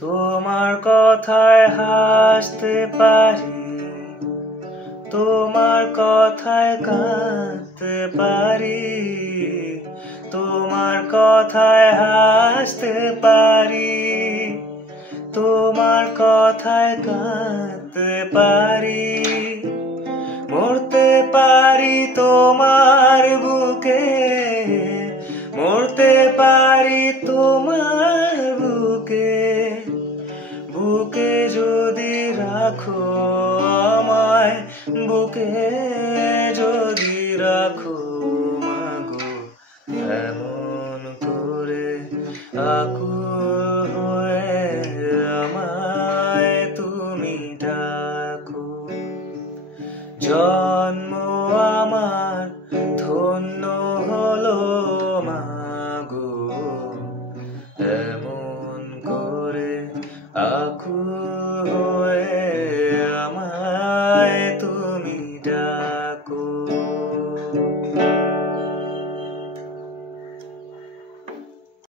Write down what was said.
তোমার কথায় হাসতে পারি, তোমার কথায় কাঁদতে পারি, তোমার কথায় হাসতে পারি, তোমার কথায় কাঁদতে পারি, মরতে পারি তোমার বুকে, মরতে পারি তোমার বুকে, বুকে যদি রাখো আমায়, বুকে যদি রাখো মাগো, এমন করে আকুল হয়ে আমায় তুমি ডাকো। জন্ম আমার ধন্য হলো মাগো, এমন করে আকুল